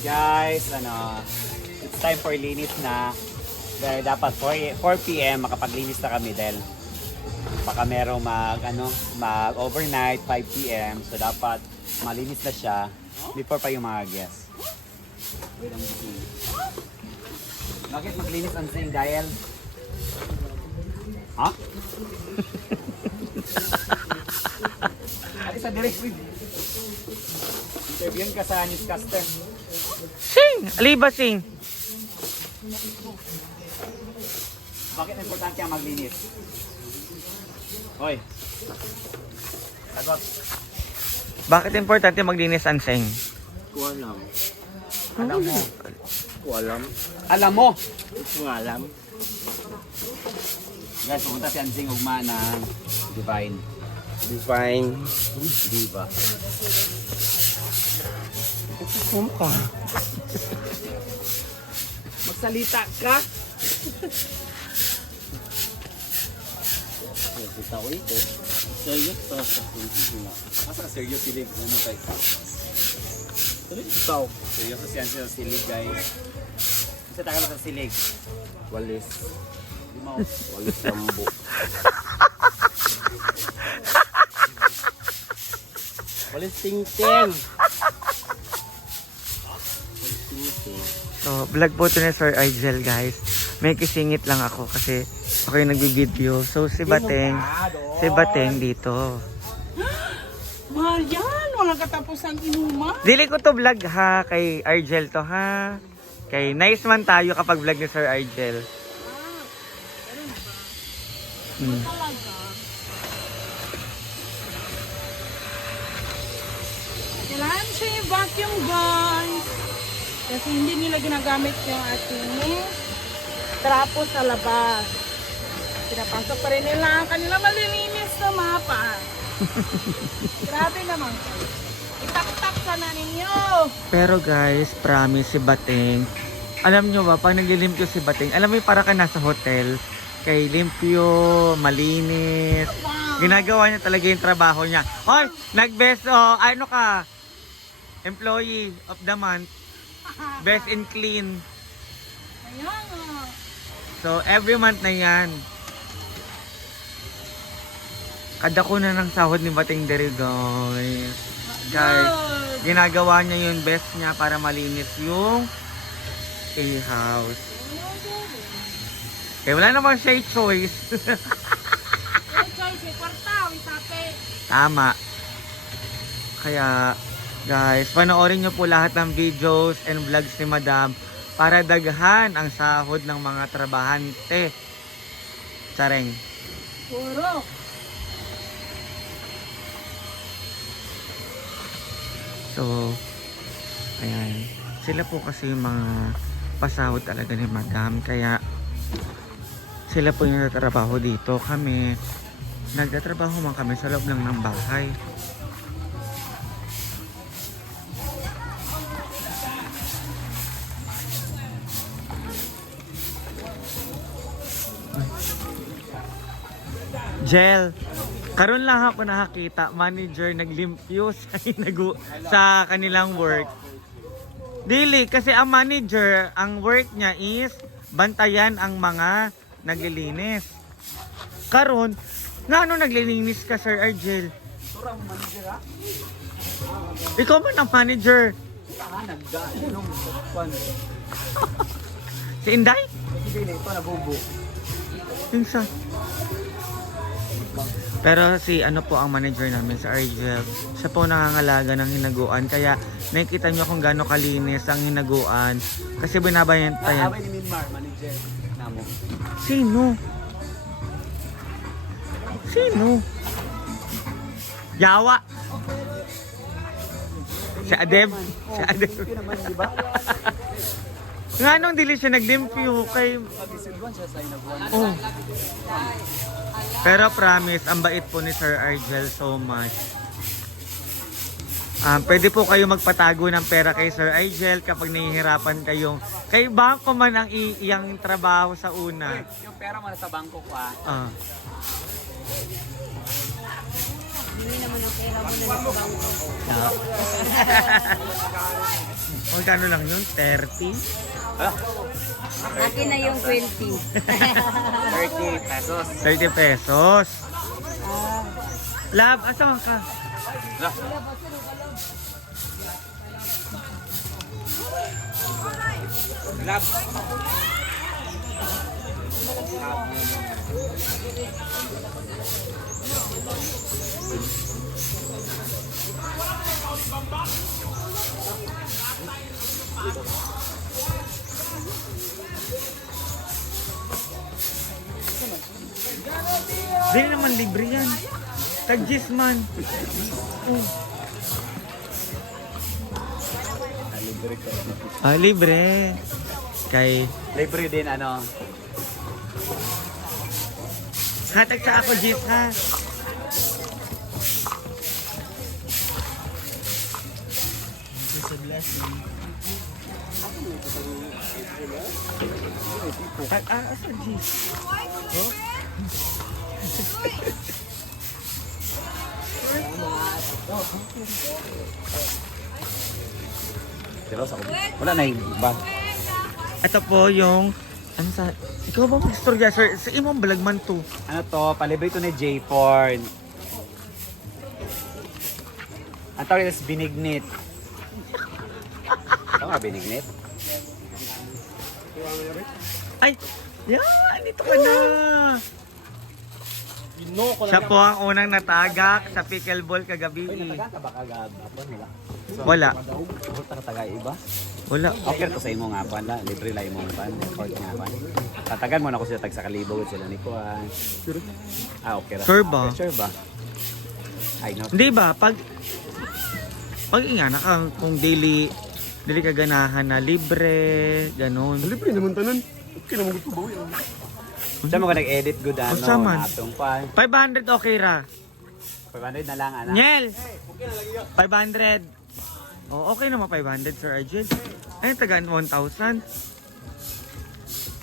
Guys, it's time for linis na. Dahil dapat 4 p.m. makapaglinis na kami dahil baka merong mag overnight 5 p.m. So dapat malinis na siya before pa yung mga guests. Wait, ang gising. Bakit maglinis ang sing dahil? Ha? Ate sa direct with. Interviewin ka sa newscaster. Sing! Aliba sing! Bakit importante ang maglinis? Hoy. Sagot. Bakit importante maglinis ang sing? Ko alam. Alam mo. Ko alam. Alam mo. Ko alam. Guys, pumunta si Ansing ugma ng Divine. Divine. Diba? Kumpa. Magsalita ka. Kita ko ito. Serious pa sa pinto na. Asa seryo silig? Ano kay? Ikaw. Seryoso si Ansing sa silig, guys. Kasi tagal sa silig. Walis. Di mo. Walis lambo. Walis tingting. Walis tingting. So, vlog po ito ni Sir Argel, guys. May kisingit lang ako kasi ako yung nagbibideo. So, si Bateng dito. Marian, walang katapusang inuman. Dili ko to vlog ha, kay Argel to ha. Kay nice man tayo kapag vlog ni Sir Argel. Talaga. Kailangan siya yung vacuum, guys. Kasi hindi nila ginagamit yung ating trapo sa labas. Pinapasok pa rin nila ang kanila malilinis na mapa. Grabe naman kayo. Itak-tak sana ninyo. Pero guys, promise si Bateng. Alam nyo ba, pag naglilimpyo si Bateng, alam mo yung para ka nasa hotel. Kay limpyo, malinis. Ginagawa niya talaga yung trabaho niya. Hoy, nag-best, ano ka? Employee of the month. Best in clean. Ayan nga. So, every month na yan. Kada ko na ng sahod ni Bateng Dere, guys. Guys, ginagawa niya yung best niya para malinis yung A-house. Eh, wala naman siya choice. Choice, kwarta, itape. Tama. Kaya, guys, panoorin nyo po lahat ng videos and vlogs ni Madam para daghan ang sahod ng mga trabahante. Sareng. Puro. So, ayan. Sila po kasi yung mga pasahod talaga ni Madam. Kaya, sila po yung nagtatrabaho dito. Kami, nagtatrabaho man kami sa loob lang ng bahay. Jel, karon lang ako nakakita, manager naglimpyo sa kanilang work. Dili, kasi ang manager, ang work niya is bantayan ang mga naglilinis. Karon, nga ano naglilinis ka, Sir Argel? Turang manager ha? Ikaw man ang manager. Nagdaan nung kwan. Si Inday? Hindi na ito nabubo. Pinsa. Pero si ano po ang manager namin sa Argel. Siya po nangangalaga ng hinaguan. Kaya nakikita nyo kung gaano kalinis ang hinaguan. Kasi binabantayan. Away ni Minmar, manager. Namo. Sino? Sino? Yawa. Si Adeb. Si Adeb. Ito naman, di ba? Nga nung dili siya naglimpyo kay... Pag-isidwan siya sa inabuan. Oh. Pero promise, ang bait po ni Sir Argel so much. Pwede po kayo magpatago ng pera kay Sir Argel kapag nahihirapan kayong... Kay bangko man ang iyang trabaho sa una. Yung pera mo nasa bangko ko ah. Hindi naman ang pera mo na nasa bangko. Magkano lang yun? 30? Akin na yung 20. 30 pesos. 30 pesos. Love, asaman ka? Lab. Hindi naman libre yan. Tag-gis man. Oh. Ah, libre. Kay Libre din ano. hatag sa ako, Gis, ha? Asa, Gis? Oh? Pero sa wala na yung ba? Ito po yung... Ano sa... Ikaw ba mag-istorya, sir? Sa imong vlog man to. Ano to? Palibre to ni J4. Ang tawag is binignit. Ito nga binignit. Ay! Yan! Dito ka na! Siya po ang unang natagak sa pickleball kagabi. Natagaan ka ba kagabapon nila? Wala. Huwag ka taga iba? Wala. Okay to sa imong nga pan la, libre la imong pan, effort nga pan. Tatagan mo na ko sila tag sa kalibo sila ni Kuan. Okay ra. Sure ba? Okay, sure ba? I know. Hindi ba? Pag ingana ka kung dili ka ganahan na libre, ganun. Libre naman tanan. Okay naman gusto ba yun? Siya mo ka nag-edit good ano, Unsa man? atong pan. 500 okay ra. 500 na lang ana. Nyel! 500. Oh, okay naman 500, Sir Arjel. Ay, tagaan 1,000.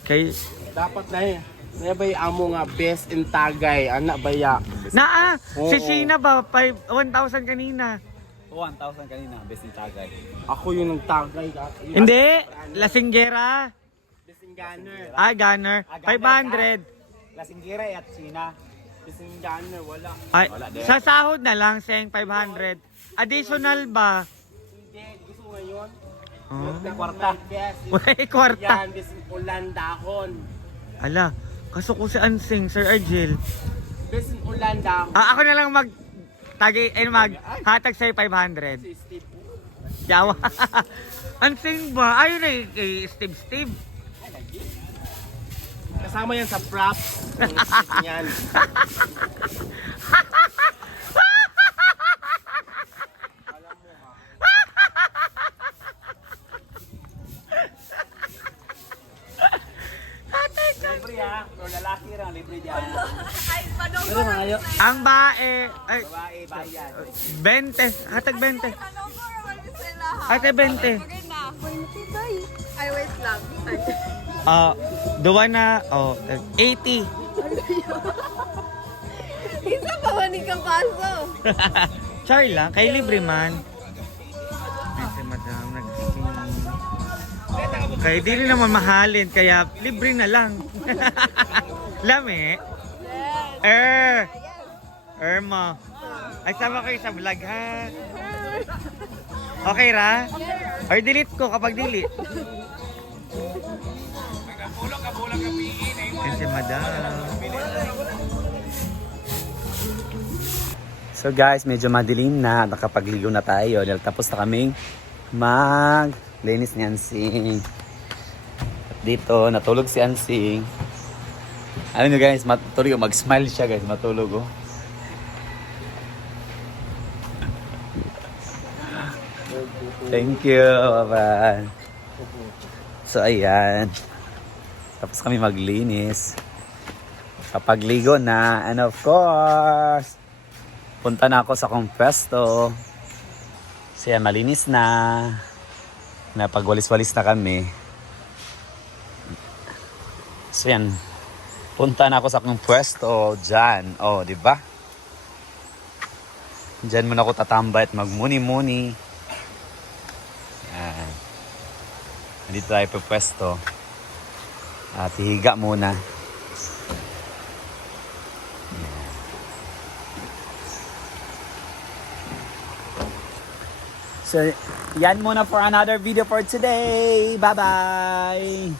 Okay. Dapat na eh. Nabay amo nga best in Tagay. Anak baya. Naa! Oo. Si Sheena ba? 1,000 kanina. 1,000 kanina, best ni Tagay. Ako yung nagtagay. Hindi! Lasinggera. Best in Gunner. Ah, Gunner. 500. Lasinggera at Sina. Best in Gunner. Wala. Ay, Wala din. sa sahod na lang, sayang 500. Additional ba? Hindi. Gusto ko ngayon. Oh. Kwarta. Best in Uy, kwarta. yan. Best in Ulandahon. Ala, kaso ko si Ansing, Sir Arjel. Best in Ulandahon. Ah, ako na lang hatag sa'yo 500. Si Steve. Yawa. Ansing ba? Ayun eh, kay Steve. Kasama yan sa props. Yan. Libre ha. Pero lalaki lang, libre dyan. Ang bae, ay, Babae, bayan. 20. Hatag 20. Hatag 20. Ay, wait lang. Duwa na, 80. Isa pa ba ni kang kaso? Char lang, kay libre man. Ay, si madam, nagsising. Kaya di rin naman mahalin, kaya libre na lang. Lami? Yes. Irma. Ay, sama kayo sa vlog, ha? Okay, ra? Or delete ko kapag delete. Yan si madam. So guys, medyo madilim na. Nakapagligo na tayo. Dahil tapos na kaming maglinis ni Ansing. At dito, natulog si Ansing. Ano nyo guys, matulog. Mag-smile siya guys, matulog oh. Thank you. Bye-bye. So ayan. Tapos kami maglinis. Kapagligo na. And of course, punta na ako sa kong pwesto. So yan, malinis na. Napagwalis-walis na kami. So yan, punta na ako sa kong pwesto dyan. Oh, di ba? Dyan muna ako tatambay at magmuni-muni. Yan. Dito tayo pwesto. At hihiga muna. So, yan muna for another video for today. Bye-bye!